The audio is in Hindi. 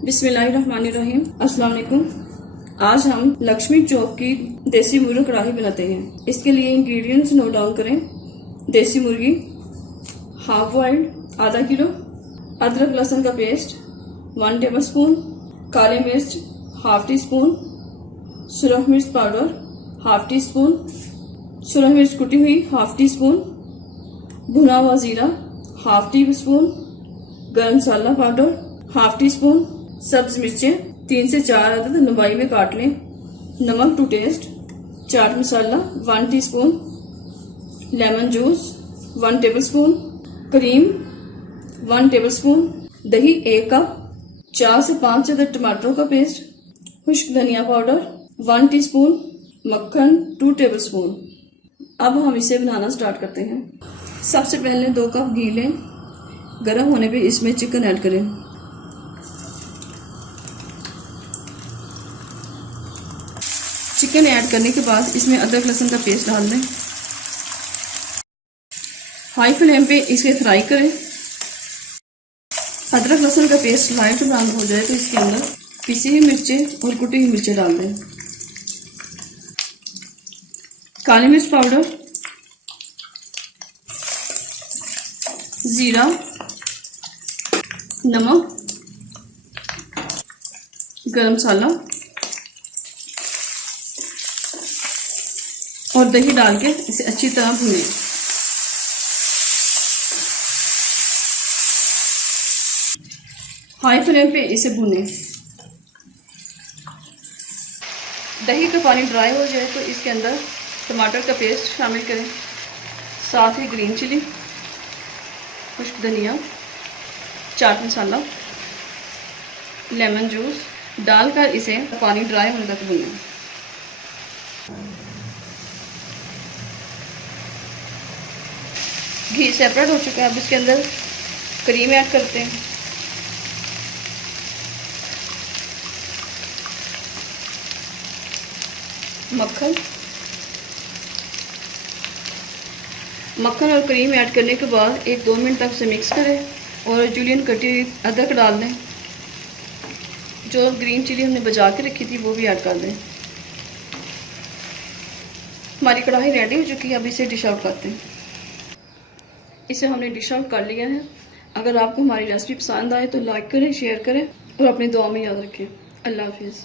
बिस्मिल्लाहिर्रहमानिर्रहीम। अस्सलाम वालेकुम। आज हम लक्ष्मी चौक की देसी मुर्गी कढ़ाई बनाते हैं। इसके लिए इंग्रेडिएंट्स नोट डाउन करें। देसी मुर्गी हाफ बॉइल्ड आधा किलो, अदरक लहसुन का पेस्ट 1 टेबल स्पून, काली मिर्च हाफ टी स्पून, सुरख मिर्च पाउडर हाफ टी स्पून, सुरख मिर्च कुटी हुई हाफ टी स्पून, भुना हुआ जीरा हाफ टी स्पून, गरम मसाला पाउडर हाफ टी स्पून, सब्ज मिर्चें 3 से 4 अदद लंबाई में काट लें, नमक to taste, chaat masala 1 teaspoon, lemon juice 1 tablespoon, cream 1 tablespoon, दही 1 कप, 4 से 5 अदद टमाटरों का पेस्ट, खुश्क धनिया पाउडर 1 टीस्पून, मक्खन 2 टेबलस्पून। अब हम इसे बनाना स्टार्ट करते हैं। सबसे पहले 2 कप घी लें, गर्म होने पे इसमें चिकन ऐड करें। चिकन ऐड करने के बाद इसमें अदरक लहसुन का पेस्ट डाल दें। हाई फ्लेम पे इसे फ्राई करें। अदरक लहसुन का पेस्ट लाइट ब्राउन हो जाए तो इसके अंदर पिसी हुई मिर्चें और कुटी हुई मिर्चें डाल दें। काली मिर्च पाउडर, जीरा, नमक, गरम मसाला और दही डाल के इसे अच्छी तरह भूनें। हाई फ्लेम पे इसे भूनें। दही का पानी ड्राई हो जाए तो इसके अंदर टमाटर का पेस्ट शामिल करें, साथ ही ग्रीन चिली, खुश्क धनिया, चाट मसाला, लेमन जूस डालकर इसे पानी ड्राई होने तक भूनें। घी सेपरेट हो चुका है। अब इसके अंदर क्रीम ऐड करते हैं। मक्खन और क्रीम ऐड करने के बाद 1-2 मिनट तक उसे मिक्स करें और जूलियन कटी हुई अदरक डाल दें। जो ग्रीन चिली हमने बचा के रखी थी वो भी ऐड कर दें। हमारी कढ़ाई रेडी हो चुकी है। अब इसे डिश आउट करते हैं। इसे हमने डिश आउट कर लिया है। अगर आपको हमारी रेसिपी पसंद आए तो लाइक करें, शेयर करें और अपनी दुआ में याद रखें। अल्लाह हाफिज़।